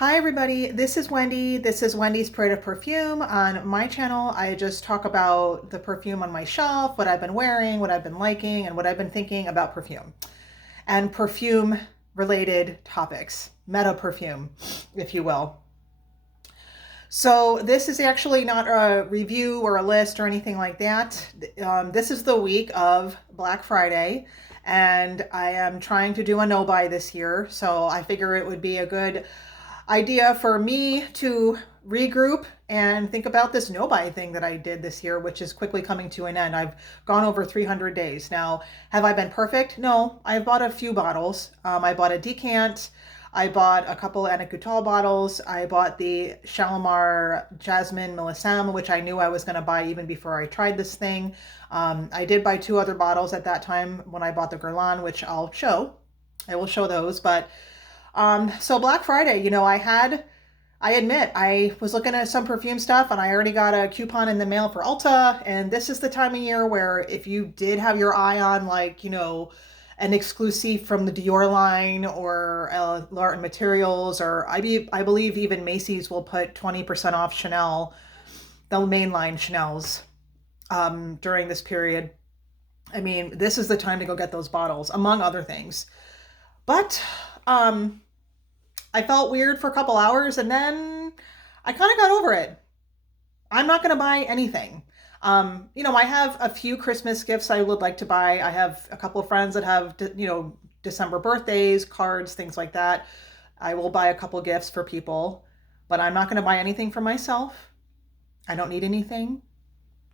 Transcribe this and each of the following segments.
Hi everybody, this is Wendy. This is Wendy's Parade of Perfume. On my channel, I just talk about the perfume on my shelf, what I've been wearing, what I've been liking, and what I've been thinking about perfume and perfume related topics, meta perfume, if you will. So this is actually not a review or a list or anything like that. This is the week of Black Friday, and I am trying to do a no buy this year. So I figure it would be a good idea for me to regroup and think about this no buy thing that I did this year, which is quickly coming to an end. I've gone over 300 days. Now, have I been perfect? No, I bought a few bottles. I bought a decant. I bought a couple of Annick Goutal bottles. I bought the Shalimar Jasmine Millésime, which I knew I was going to buy even before I tried this thing. I did buy two other bottles at that time when I bought the Guerlain, which I'll show. I will show those, but so Black Friday, I admit, I was looking at some perfume stuff and I already got a coupon in the mail for Ulta. And this is the time of year where if you did have your eye on an exclusive from the Dior line or L'Art Materials, or I believe even Macy's will put 20% off Chanel, the mainline Chanel's, during this period. I mean, this is the time to go get those bottles, among other things. But um, I felt weird for a couple hours and then I kind of got over it. I'm not going to buy anything. I have a few Christmas gifts I would like to buy. I have a couple of friends that have, December birthdays, cards, things like that. I will buy a couple gifts for people, but I'm not going to buy anything for myself. I don't need anything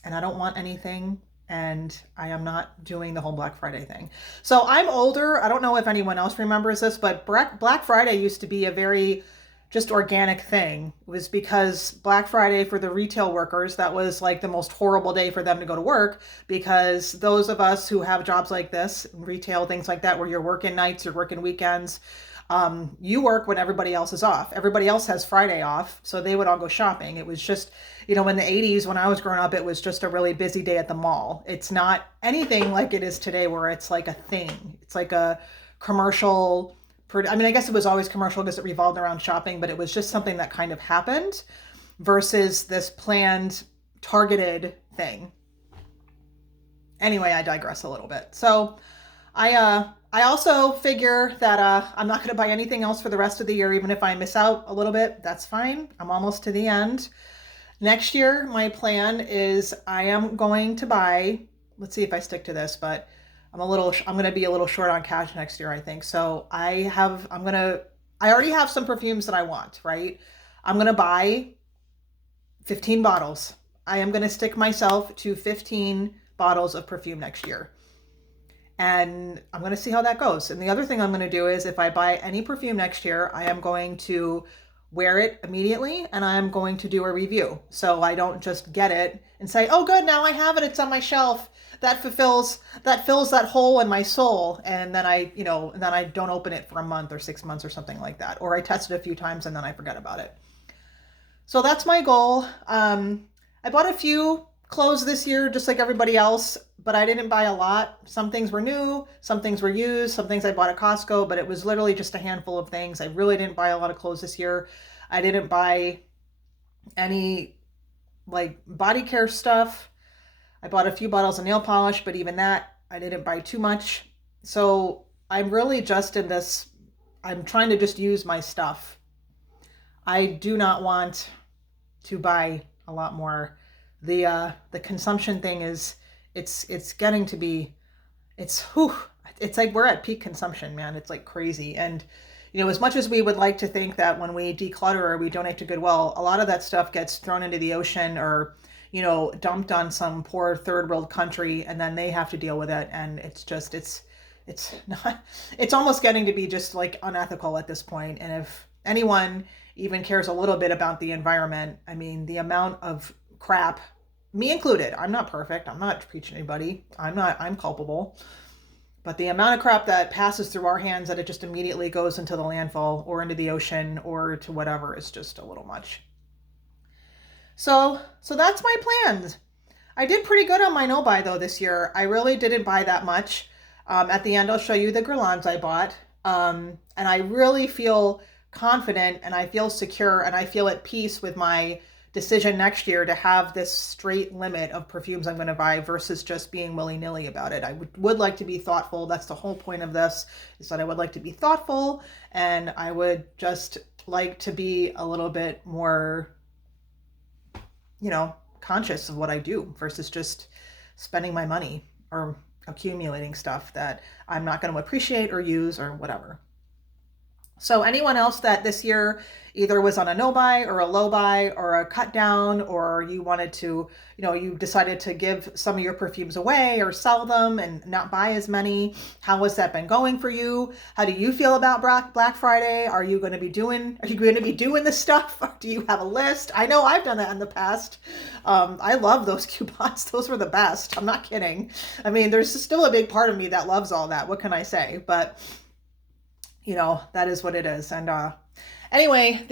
and I don't want anything. And I am not doing the whole Black Friday thing. So I'm older. I don't know if anyone else remembers this, but Black Friday used to be a very just organic thing. It was because Black Friday for the retail workers, that was like the most horrible day for them to go to work, because those of us who have jobs like this, retail, things like that, where you're working nights, you're working weekends, you work when everybody else is off. Everybody else has Friday off, so they would all go shopping. It was just, in the 80s when I was growing up, it was just a really busy day at the mall. It's not anything like it is today where it's like a thing. It's like a commercial. I mean, I guess it was always commercial because it revolved around shopping, but it was just something that kind of happened versus this planned, targeted thing. Anyway, I digress a little bit. So I also figure that I'm not going to buy anything else for the rest of the year, even if I miss out a little bit. That's fine. I'm almost to the end. Next year, my plan is I am going to buy. Let's see if I stick to this, but I'm going to be a little short on cash next year, I think. So I already have some perfumes that I want, right? I'm going to buy 15 bottles. I am going to stick myself to 15 bottles of perfume next year. And I'm going to see how that goes. And the other thing I'm going to do is if I buy any perfume next year, I am going to wear it immediately and I am going to do a review. So I don't just get it and say, "Oh good, now I have it. It's on my shelf." That fills that hole in my soul, and then I don't open it for a month or 6 months or something like that. Or I test it a few times and then I forget about it. So that's my goal. I bought a few clothes this year, just like everybody else, but I didn't buy a lot. Some things were new, some things were used, some things I bought at Costco, but it was literally just a handful of things. I really didn't buy a lot of clothes this year. I didn't buy any like body care stuff. I bought a few bottles of nail polish, but even that, I didn't buy too much. So I'm really just in this, I'm trying to just use my stuff. I do not want to buy a lot more. The consumption thing is it's getting to be it's like we're at peak consumption, man. It's like crazy. And as much as we would like to think that when we declutter or we donate to Goodwill, a lot of that stuff gets thrown into the ocean or dumped on some poor third world country, and then they have to deal with it. And it's not, it's almost getting to be just like unethical at this point. And if anyone even cares a little bit about the environment, I mean, the amount of crap, me included, I'm not perfect. I'm not preaching anybody. I'm culpable. But the amount of crap that passes through our hands that it just immediately goes into the landfill or into the ocean or to whatever is just a little much. So that's my plans. I did pretty good on my no buy though this year. I really didn't buy that much. At the end, I'll show you the Guerlains I bought. And I really feel confident and I feel secure and I feel at peace with my decision next year to have this straight limit of perfumes I'm going to buy versus just being willy-nilly about it. I would like to be thoughtful. That's the whole point of this, is that I would like to be thoughtful, and I would just like to be a little bit more, conscious of what I do versus just spending my money or accumulating stuff that I'm not going to appreciate or use or whatever. So anyone else that this year either was on a no buy or a low buy or a cut down, or you wanted to, you decided to give some of your perfumes away or sell them and not buy as many, how has that been going for you? How do you feel about Black Friday? Are you going to be doing this stuff? Do you have a list? I know I've done that in the past. I love those coupons. Those were the best. I'm not kidding. I mean, there's still a big part of me that loves all that. What can I say? But that is what it is. And anyway,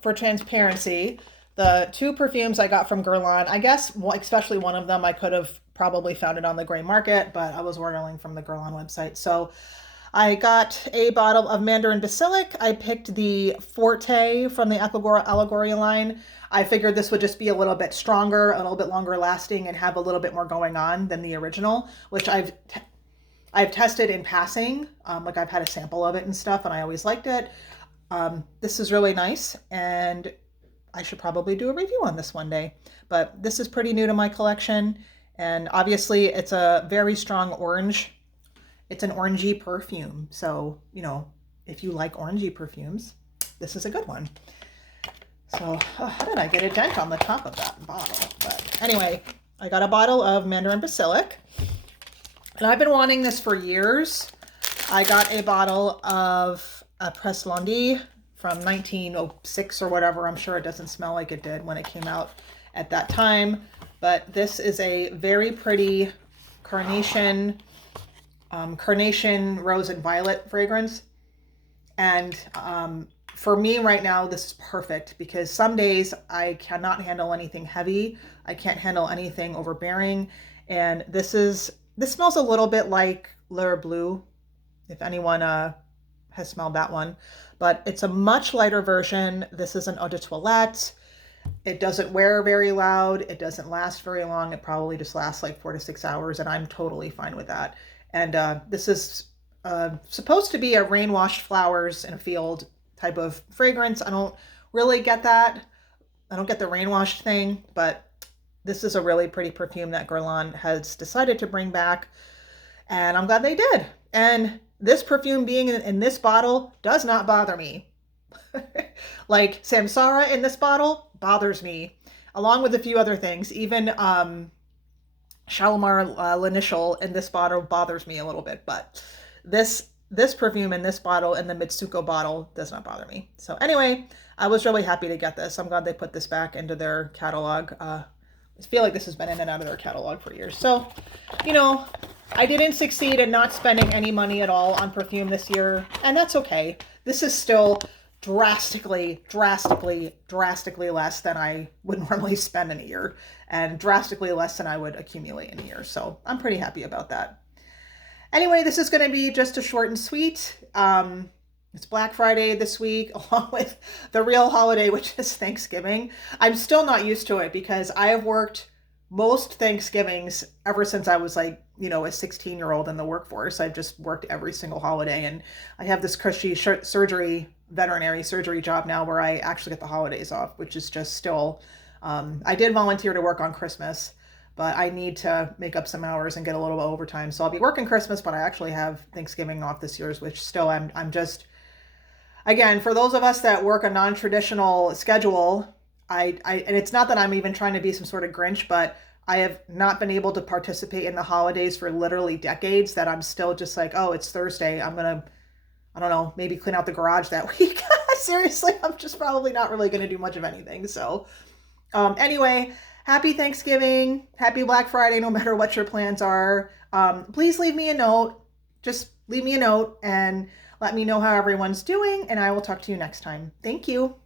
for transparency, the 2 perfumes I got from Guerlain, I guess, especially one of them, I could have probably found it on the gray market, but I was ordering from the Guerlain website. So I got a bottle of Mandarin Basilic. I picked the Forte from the Allegoria line. I figured this would just be a little bit stronger, a little bit longer lasting, and have a little bit more going on than the original, which I've tested in passing, like I've had a sample of it and stuff, and I always liked it. This is really nice, and I should probably do a review on this one day. But this is pretty new to my collection, and obviously it's a very strong orange. It's an orangey perfume, so, if you like orangey perfumes, this is a good one. So, how did I get a dent on the top of that bottle? But anyway, I got a bottle of Mandarin Basilic. And I've been wanting this for years. I got a bottle of a Press Lundi from 1906 or whatever. I'm sure it doesn't smell like it did when it came out at that time. But this is a very pretty carnation, rose and violet fragrance. And for me right now, this is perfect because some days I cannot handle anything heavy. I can't handle anything overbearing. And this smells a little bit like L'Heure Bleu, if anyone has smelled that one. But it's a much lighter version. This is an eau de toilette. It doesn't wear very loud. It doesn't last very long. It probably just lasts like 4 to 6 hours, and I'm totally fine with that. And this is supposed to be a rain-washed flowers in a field type of fragrance. I don't really get that. I don't get the rain-washed thing, but this is a really pretty perfume that Guerlain has decided to bring back, and I'm glad they did. And this perfume being in this bottle does not bother me. Like Samsara in this bottle bothers me, along with a few other things. Even Shalimar L'Initial in this bottle bothers me a little bit, but this perfume in this bottle and the Mitsuko bottle does not bother me. So anyway, I was really happy to get this. I'm glad they put this back into their catalog. I feel like this has been in and out of their catalog for years. So, I didn't succeed in not spending any money at all on perfume this year, and that's okay. This is still drastically less than I would normally spend in a year, and drastically less than I would accumulate in a year. So I'm pretty happy about that. Anyway, this is going to be just a short and sweet. It's Black Friday this week, along with the real holiday, which is Thanksgiving. I'm still not used to it because I have worked most Thanksgivings ever since I was like, a 16-year-old in the workforce. I've just worked every single holiday, and I have this cushy veterinary surgery job now where I actually get the holidays off, which is just still, I did volunteer to work on Christmas, but I need to make up some hours and get a little bit of overtime. So I'll be working Christmas, but I actually have Thanksgiving off this year, which still I'm just, again, for those of us that work a non-traditional schedule, and it's not that I'm even trying to be some sort of Grinch, but I have not been able to participate in the holidays for literally decades, that I'm still just like, oh, it's Thursday. I'm going to, I don't know, maybe clean out the garage that week. Seriously, I'm just probably not really going to do much of anything. So anyway, happy Thanksgiving, happy Black Friday, no matter what your plans are. Please leave me a note. Just leave me a note and let me know how everyone's doing, and I will talk to you next time. Thank you.